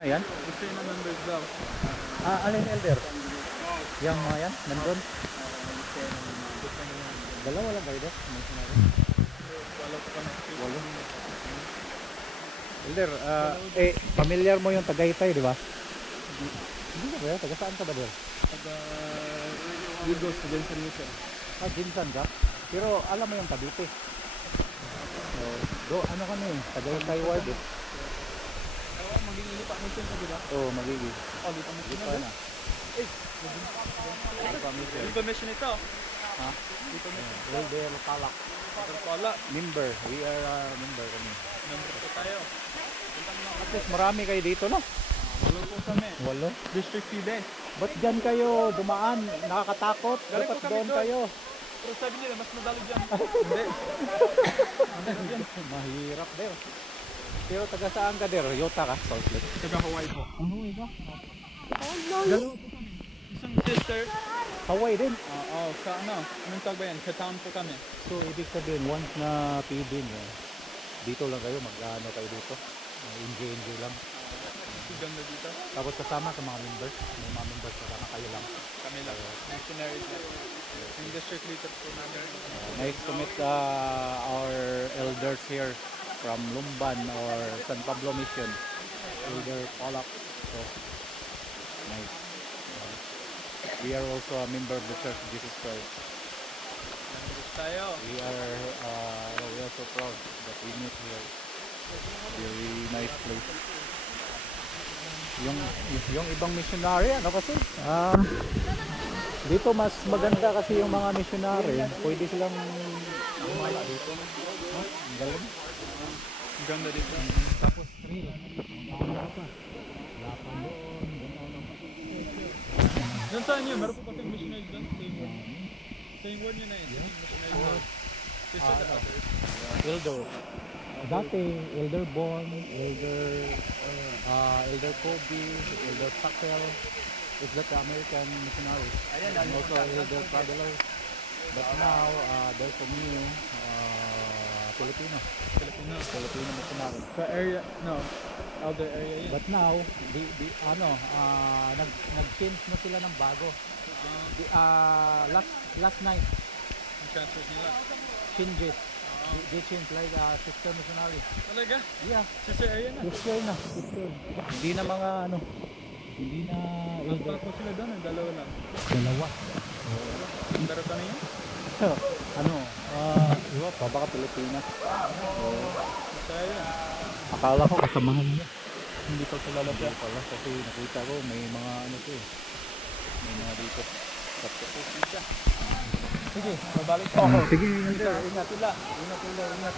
Ayan. Gusto yun ng members daw. Alin elder? Yang mga yan, nandun. Dalawa lang kayo doon. May sinabi. Wala ko kami. Walo. Elder, familiar mo yung Tagaytay, di ba? Hindi ka ba yun? Taga saan ka ba doon? Taga Ligos, Jensen Mission. Ginsan ka? Pero alam mo yung Cavite. So, ano kami, Tagaytay ward eh. Oo, magiging lipa mission ka, di ba? Oo, magiging. Oh, lipa mission Lipa na. Eh, Lipa mission. lipa mission ito. Ha? Lipa mission. Elder Palak. Wala. Member. We are member kami. Member ko tayo. Punta mo At least marami kayo dito, no? Wala po kami. Walo. District Fide. Ba't dyan kayo dumaan? Nakakatakot. Galing Dapat po kami doon doon. kayo. Pero sabi nila, mas madali dyan. Hindi. Mahirap daw. Pero taga saan ka der? Yota ka? Salt Lake. Taga Hawaii po. Ano iba? Dalawa po kami. Isang sister. Hawaii din. Sa ano? Anong tag ba yan? Sa town po kami. So ibig sabihin once na PD nyo, dito lang kayo, mag-ano kayo dito. Enjoy lang. Ganda dito. Tapos kasama sa mga members. May mga members kasama kayo lang. Kami lang. Missionaries lang. Yung district leader po namin. Nice to meet our elders here from Lumban or San Pablo Mission. Elder Polak. So, nice. We are also a member of the Church of Jesus Christ. Nandito tayo. We are so proud that we meet here. Very nice place. Yung ibang missionary, ano kasi? Dito mas maganda kasi yung mga missionary. Pwede silang umala dito. Ang galing. Ang ganda dito. Tapos trail. Wala pa. Lapan doon. Doon saan yun? Meron po kasi missionary doon. Same word nyo na yun. Missionary doon. Sister the others. Elder. Dati, Elder Bon, Elder Kobe, Elder Sakel. Is that the American missionary? And also Elder Traveler. But now, there's a new Filipino missionary. Sa area, no. Elder area yun. But now, nag-change na sila ng bago. Last night, Ang transfers nila. changes. They change like sister missionary. Talaga? Yeah, Sister area na. sister na. Hindi na mga hindi na elder. Tapos sila doon, ang dalawa lang. Dalawa. Pero kami yun? Iba pa, baka Pilipinas. Masaya yun. Akala ko kasamahan niya. Hindi pa sila Hindi labas. pala kasi nakita ko may mga may mga dito. Sige, babalik po ako. Sige, Ingat sila. Ingat.